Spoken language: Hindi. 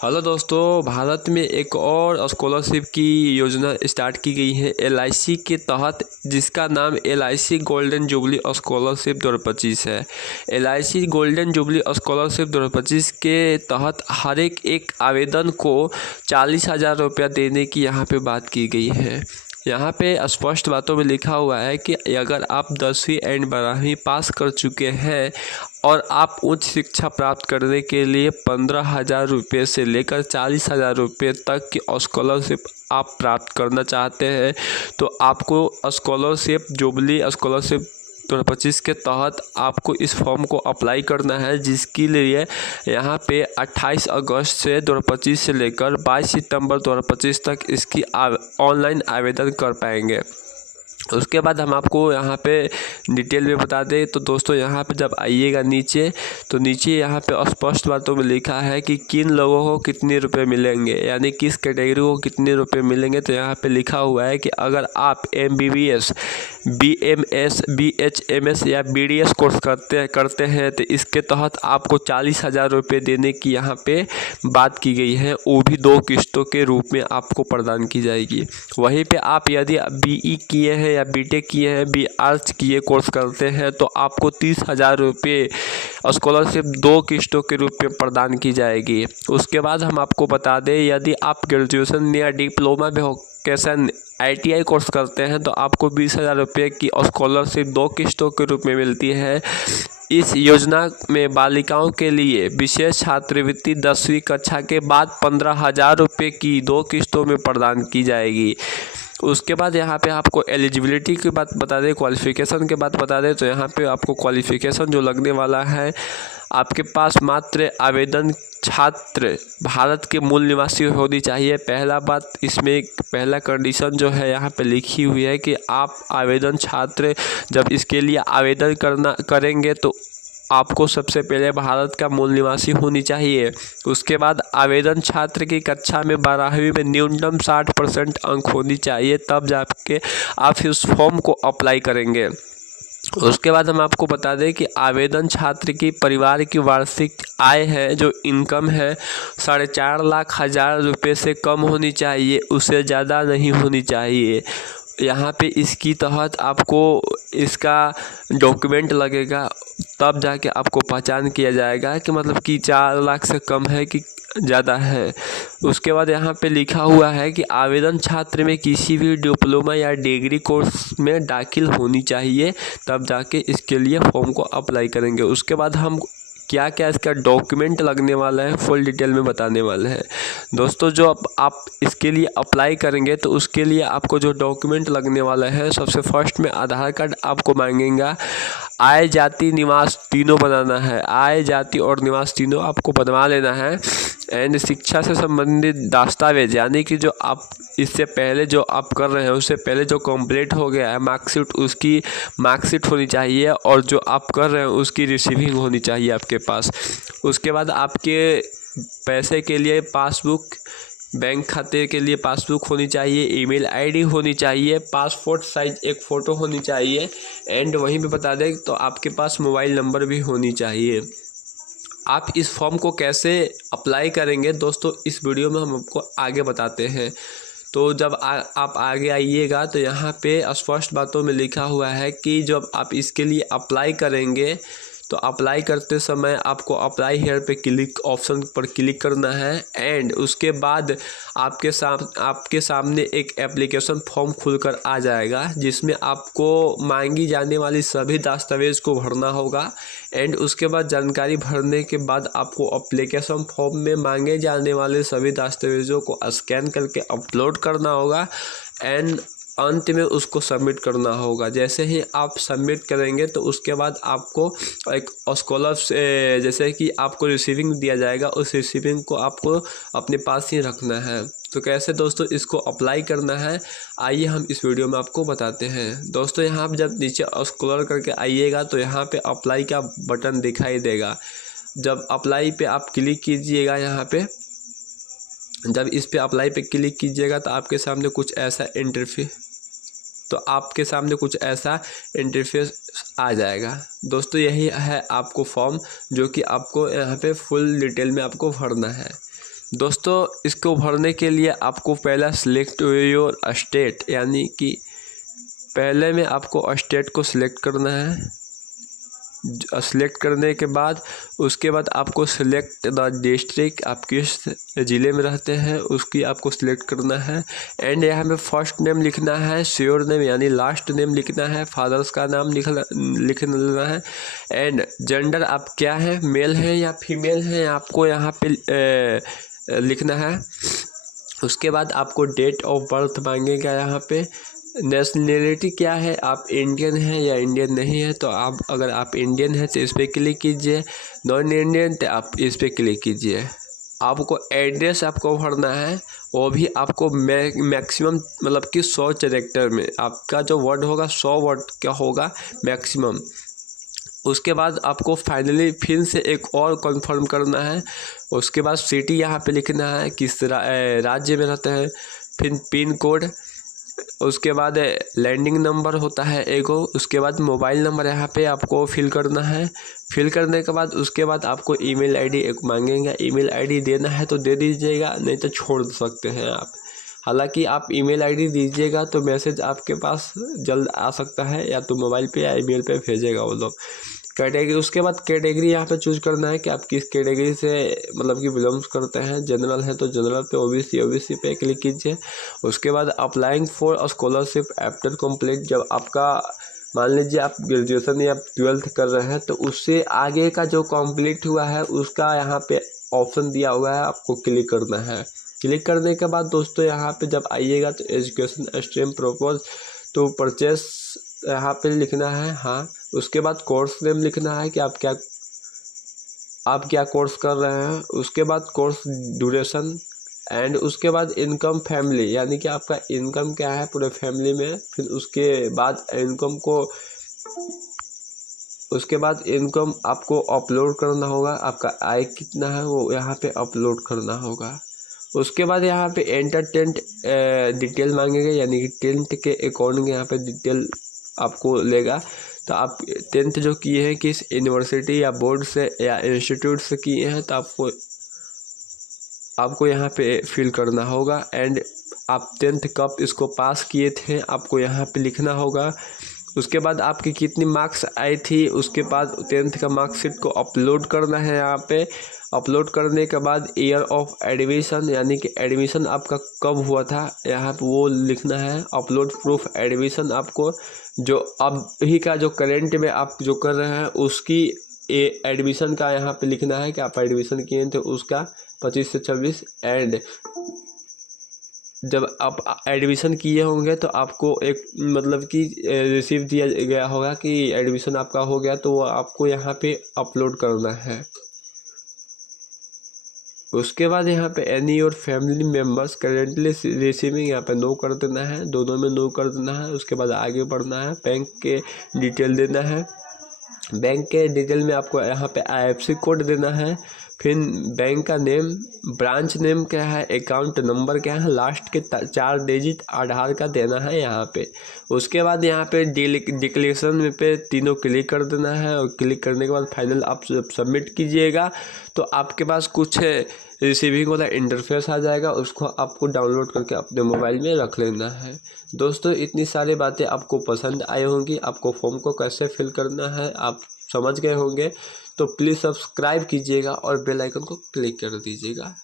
हेलो दोस्तों, भारत में एक और स्कॉलरशिप की योजना स्टार्ट की गई है LIC के तहत, जिसका नाम LIC गोल्डन जुबली स्कॉलरशिप 2025 है। LIC गोल्डन जुबली स्कॉलरशिप 2025 के तहत हर एक आवेदन को 40,000 रुपया देने की यहाँ पे बात की गई है। यहाँ पे स्पष्ट बातों में लिखा हुआ है कि अगर आप 10वीं एंड 12वीं पास कर चुके हैं और आप उच्च शिक्षा प्राप्त करने के लिए 15,000 रुपये से लेकर 40,000 रुपये तक की स्कॉलरशिप आप प्राप्त करना चाहते हैं, तो आपको स्कॉलरशिप जुबली स्कॉलरशिप 2025 के तहत आपको इस फॉर्म को अप्लाई करना है, जिसके लिए यहाँ पे 28 अगस्त से 2025 से लेकर 22 सितंबर 2025 तक इसकी ऑनलाइन आवेदन कर पाएंगे। उसके बाद हम आपको यहाँ पे डिटेल में बता दें तो दोस्तों, यहाँ पे जब आइएगा नीचे, तो नीचे यहाँ पे स्पष्ट बातों में लिखा है कि किन लोगों को कितने रुपए मिलेंगे, यानी किस कैटेगरी को कितने रुपए मिलेंगे। तो यहाँ पे लिखा हुआ है कि अगर आप MBBS, BMS, BHMS या BDS कोर्स करते हैं तो इसके तहत आपको 40,000 रुपये देने की यहाँ पे बात की गई है, वो भी 2 किस्तों के रूप में आपको प्रदान की जाएगी। वहीं पे आप यदि BE किए हैं या BTech किए हैं, BArts किए कोर्स करते हैं, तो आपको 30,000 रुपये स्कॉलरशिप 2 किस्तों के रूप में प्रदान की जाएगी। उसके बाद हम आपको बता दें, यदि आप ग्रेजुएशन या डिप्लोमा वोकेशन ITI कोर्स करते हैं तो आपको 20,000 रुपये की स्कॉलरशिप 2 किस्तों के रूप में मिलती है। इस योजना में बालिकाओं के लिए विशेष छात्रवृत्ति 10वीं कक्षा के बाद 15,000 रुपये की 2 किस्तों में प्रदान की जाएगी। उसके बाद यहाँ पे आपको एलिजिबिलिटी की बात बता दें, क्वालिफ़िकेशन के बात बता दें, तो यहाँ पे आपको क्वालिफ़िकेशन जो लगने वाला है, आपके पास मात्र आवेदन छात्र भारत के मूल निवासी होनी चाहिए। पहला बात, इसमें पहला कंडीशन जो है यहाँ पे लिखी हुई है कि आप आवेदन छात्र जब इसके लिए आवेदन करेंगे तो आपको सबसे पहले भारत का मूल निवासी होनी चाहिए। उसके बाद आवेदन छात्र की कक्षा में 12वीं में न्यूनतम 60% अंक होनी चाहिए, तब जाके आप इस फॉर्म को अप्लाई करेंगे। उसके बाद हम आपको बता दें कि आवेदन छात्र की परिवार की वार्षिक आय है, जो इनकम है, 4.5 लाख रुपये से कम होनी चाहिए, उससे ज़्यादा नहीं होनी चाहिए। यहाँ पे इसकी तहत आपको इसका डॉक्यूमेंट लगेगा, तब जाके आपको पहचान किया जाएगा कि मतलब कि 4 लाख से कम है कि ज़्यादा है। उसके बाद यहाँ पे लिखा हुआ है कि आवेदन छात्र में किसी भी डिप्लोमा या डिग्री कोर्स में दाखिल होनी चाहिए, तब जाके इसके लिए फॉर्म को अप्लाई करेंगे। उसके बाद हम क्या क्या इसका डॉक्यूमेंट लगने वाला है फुल डिटेल में बताने वाले हैं। दोस्तों, जो आप इसके लिए अप्लाई करेंगे तो उसके लिए आपको जो डॉक्यूमेंट लगने वाला है, सबसे फर्स्ट में आधार कार्ड आपको मांगेगा। आय, जाति, निवास तीनों बनाना है, आय, जाति और निवास तीनों आपको बनवा लेना है। एंड शिक्षा से संबंधित दस्तावेज, यानी कि जो आप इससे पहले जो आप कर रहे हैं उससे पहले जो कंप्लीट हो गया है मार्कशीट, उसकी मार्कशीट होनी चाहिए, और जो आप कर रहे हैं उसकी रिसीविंग होनी चाहिए आपके पास। उसके बाद आपके पैसे के लिए पासबुक, बैंक खाते के लिए पासबुक होनी चाहिए, ईमेल ID होनी चाहिए, पासपोर्ट साइज एक फ़ोटो होनी चाहिए, एंड वहीं पे बता दें तो आपके पास मोबाइल नंबर भी होनी चाहिए। आप इस फॉर्म को कैसे अप्लाई करेंगे दोस्तों, इस वीडियो में हम आपको आगे बताते हैं। तो जब आप आगे आइएगा तो यहाँ पे स्पष्ट बातों में लिखा हुआ है कि जब आप इसके लिए अप्लाई करेंगे तो अप्लाई करते समय आपको अप्लाई हेयर पे ऑप्शन पर क्लिक करना है। एंड उसके बाद आपके सामने एक एप्लीकेशन फॉर्म खुलकर आ जाएगा, जिसमें आपको मांगी जाने वाली सभी दस्तावेज़ को भरना होगा। एंड उसके बाद जानकारी भरने के बाद आपको एप्लीकेशन फॉर्म में मांगे जाने वाले सभी दस्तावेज़ों को स्कैन करके अपलोड करना होगा, एंड अंत में उसको सबमिट करना होगा। जैसे ही आप सबमिट करेंगे तो उसके बाद आपको एक स्कॉलरशिप, जैसे कि आपको रिसीविंग दिया जाएगा, उस रिसीविंग को आपको अपने पास ही रखना है। तो कैसे दोस्तों इसको अप्लाई करना है, आइए हम इस वीडियो में आपको बताते हैं। दोस्तों, यहाँ आप जब नीचे स्क्रॉल करके आइएगा तो यहाँ पे अप्लाई का बटन दिखाई देगा। जब अप्लाई पे आप क्लिक कीजिएगा, यहाँ पे जब इस पे अप्लाई पे क्लिक कीजिएगा तो आपके सामने कुछ ऐसा इंटरफेस आ जाएगा। दोस्तों, यही है आपको फॉर्म, जो कि आपको यहाँ पे फुल डिटेल में आपको भरना है। दोस्तों इसको भरने के लिए आपको पहला सिलेक्ट योर स्टेट, यानी कि पहले में आपको स्टेट को सिलेक्ट करना है। सिलेक्ट करने के बाद उसके बाद आपको सिलेक्ट द डिस्ट्रिक्ट, आप किस ज़िले में रहते हैं उसकी आपको सिलेक्ट करना है। एंड यहाँ पे फर्स्ट नेम लिखना है, श्योर नेम यानी लास्ट नेम लिखना है, फादर्स का नाम लिखना है। एंड जेंडर आप क्या है, मेल है या फीमेल है, आपको यहाँ पे लिखना है। उसके बाद आपको डेट ऑफ बर्थ मांगेगा यहाँ पे। नेशनलिटी क्या है, आप इंडियन हैं या इंडियन नहीं है, तो आप अगर आप इंडियन हैं तो इस पर क्लिक कीजिए, नॉन इंडियन तो आप इस पर क्लिक कीजिए। आपको एड्रेस आपको भरना है, वो भी आपको मैक्सिमम मतलब कि 100 कैरेक्टर में आपका जो वर्ड होगा 100 वर्ड का होगा मैक्सिमम। उसके बाद आपको फाइनली फिर से एक और कंफर्म करना है। उसके बाद सिटी यहाँ पे लिखना है, किस राज्य में रहते हैं, फिर पिन कोड, उसके बाद लैंडिंग नंबर होता है एगो, उसके बाद मोबाइल नंबर यहाँ पे आपको फिल करना है। फिल करने के बाद उसके बाद आपको ईमेल आईडी एक मांगेंगे, ईमेल आईडी देना है तो दे दीजिएगा, नहीं तो छोड़ सकते हैं आप। हालांकि आप ईमेल आईडी दीजिएगा तो मैसेज आपके पास जल्द आ सकता है, या तो मोबाइल पे या ईमेल पे भेजेगा वो लोग। कैटेगरी, उसके बाद कैटेगरी यहाँ पे चूज करना है कि आप किस कैटेगरी से मतलब कि बिलोंग्स करते हैं। जनरल है तो जनरल पे, ओबीसी पे क्लिक कीजिए। उसके बाद applying for scholarship after complete, जब आपका मान लीजिए आप ग्रेजुएशन या 12th कर रहे हैं तो उससे आगे का जो कंप्लीट हुआ है उसका यहाँ पे ऑप्शन दिया हुआ है, आपको क्लिक करना है। क्लिक करने के बाद दोस्तों यहाँ पे जब आइएगा तो एजुकेशन स्ट्रीम प्रपोज तो परचेस यहाँ पे लिखना है, हाँ। उसके बाद कोर्स नेम लिखना है कि आप क्या कोर्स कर रहे हैं। उसके बाद कोर्स ड्यूरेशन, एंड उसके बाद इनकम फैमिली, यानी कि आपका इनकम क्या है पूरे फैमिली में। फिर उसके बाद इनकम आपको अपलोड करना होगा, आपका आय कितना है वो यहाँ पे अपलोड करना होगा। उसके बाद यहाँ पे एंटर टेंथ डिटेल मांगेंगे, यानी कि 10th के अकॉर्डिंग यहाँ पे डिटेल आपको लेगा। तो आप 10th जो किए हैं किस यूनिवर्सिटी या बोर्ड से या इंस्टीट्यूट से किए हैं तो आपको यहाँ पे फिल करना होगा। एंड आप 10th कब इसको पास किए थे आपको यहाँ पे लिखना होगा। उसके बाद आपकी कितनी मार्क्स आई थी, उसके बाद 10th का मार्कशीट को अपलोड करना है। यहाँ पे अपलोड करने के बाद ईयर ऑफ एडमिशन, यानी कि एडमिशन आपका कब हुआ था यहाँ पे वो लिखना है। अपलोड प्रूफ एडमिशन, आपको जो अभी का जो करेंट में आप जो कर रहे हैं उसकी एडमिशन का यहाँ पे लिखना है कि आप एडमिशन किए थे उसका 25 से 26। एंड जब आप एडमिशन किए होंगे तो आपको एक मतलब कि रिसीव दिया गया होगा कि एडमिशन आपका हो गया, तो वो आपको यहाँ पे अपलोड करना है। उसके बाद यहाँ पे एनी और फैमिली मेम्बर्स करेंटली रिसीविंग यहाँ पे नो कर देना है, दोनों में नो कर देना है। उसके बाद आगे बढ़ना है, बैंक के डिटेल देना है। बैंक के डिटेल में आपको यहाँ पे IFSC कोड देना है, फिर बैंक का नेम, ब्रांच नेम क्या है, अकाउंट नंबर क्या है, लास्ट के 4 डिजिट आधार का देना है यहाँ पे। उसके बाद यहाँ पे डिक्लेरेशन में पे तीनों क्लिक कर देना है, और क्लिक करने के बाद फाइनल आप सबमिट कीजिएगा तो आपके पास कुछ रिसीविंग वाला इंटरफेस आ जाएगा, उसको आपको डाउनलोड करके अपने मोबाइल में रख लेना है। दोस्तों इतनी सारी बातें आपको पसंद आई होंगी, आपको फॉर्म को कैसे फिल करना है आप समझ गए होंगे, तो प्लीज़ सब्सक्राइब कीजिएगा और बेल आइकन को क्लिक कर दीजिएगा।